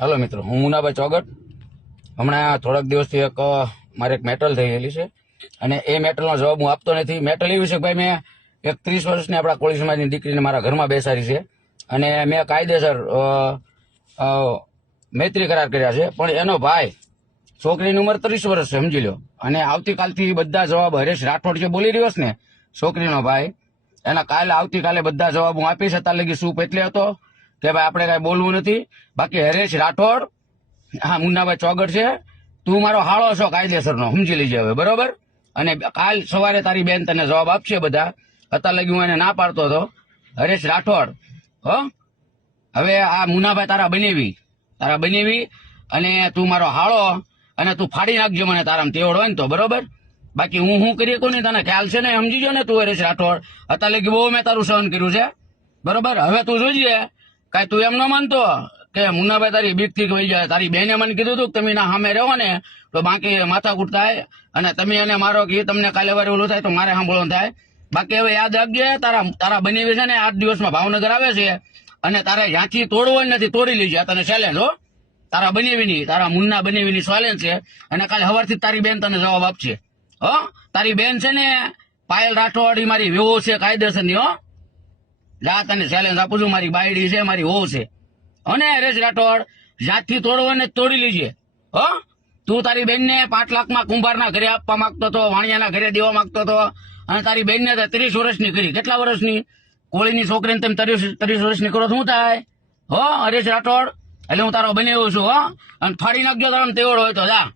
હાલો મિત્રો, હું મુનાભાઈ ચોગટ. હમણાં થોડાક દિવસથી મારે એક મેટલ થઈ ગયેલી છે અને એ મેટલનો જવાબ હું આપતો નથી. મેટલ એવી છે કે ભાઈ, મેં એક 30 વર્ષની આપણા કોળી સમાજની દીકરીને મારા ઘરમાં બેસાડી છે અને મેં કાયદેસર મૈત્રી કરાર કર્યા છે, પણ એનો ભાઈ, છોકરીની ઉંમર 30 વર્ષ છે, સમજી લો. અને આવતીકાલથી બધા જવાબ હરેશ રાઠોડ જે બોલી રહ્યો છે ને, છોકરીનો ભાઈ, એના આવતીકાલે બધા જવાબ હું આપીશ. અત્યારે લગી સૂપ એટલે હતો કે ભાઈ આપણે કાંઈ બોલવું નથી. બાકી હરેશ રાઠોડ, હા, મુન્નાભાઈ ચોગટ છે, તું મારો હાળો છો કાયદેસરનો, સમજી લેજે હવે, બરોબર? અને કાલ સવારે તારી બેન તને જવાબ આપશે બધા. અત્યારે લગી હું એને ના પાડતો હતો. હરેશ રાઠોડ, હો, હવે આ મુન્નાભાઈ તારા બનેવી અને તું મારો હાળો, અને તું ફાડી નાખજો મને તારામાં તેવડ હોય ને તો, બરોબર? બાકી હું શું કરી શકું ને, તને ખ્યાલ છે ને, સમજી જો ને તું હરેશ રાઠોડ. અત્યારે લગી બહુ મેં તારું સહન કર્યું છે, બરોબર? હવે તું જોઈજે, કાંઈ તું એમ ન માનતો કે મુન્નાભાઈ તારી બીકથી કહી જાય. તારી બેને મને કીધું હતું કે તમે ના સામે રહો ને તો બાકી માથાકૂટ થાય, અને તમે એને મારો કે તમને કાલે વારે ઓલું થાય તો મારે સાંભળવાનું થાય. બાકી હવે યાદ રાખજે, તારા બનેવી છે ને 8 દિવસમાં ભાવનગર આવે છે, અને તારે જ્યાંથી તોડવો નથી તોડી લેજે. તને ચેલેન્જ, હો, તારા બનેવીની, તારા મુન્ના બનેવીની ચેલેન્જ છે. અને કાલે સવારથી તારી બેન તને જવાબ આપશે. હો, તારી બેન છે ને પાયલ રાઠોડ, મારી વેવો છે કાયદેસરની. હો, જા, તને ચેલેન્જ આપું છું, મારી બાયડી છે, મારી વહુ છે. અને હરેશ રાઠોડ, જ્યાંથી તોડવો ને તોડી લેજે. હો, તું તારી બેનને 5 લાખમાં કુંભારના ઘરે આપવા માંગતો હતો, વાણિયાના ઘરે દેવા માંગતો હતો, અને તારી બેનને 30 વર્ષની કરી. કેટલા વર્ષની? કોળીની છોકરીને તમે 30 વર્ષની કરો, શું થાય? હો, હરેશ રાઠોડ, એટલે હું તારો બનેવો છું. હો, અને ફાડી નાખજો તારો તેવડ હોય તો, જા.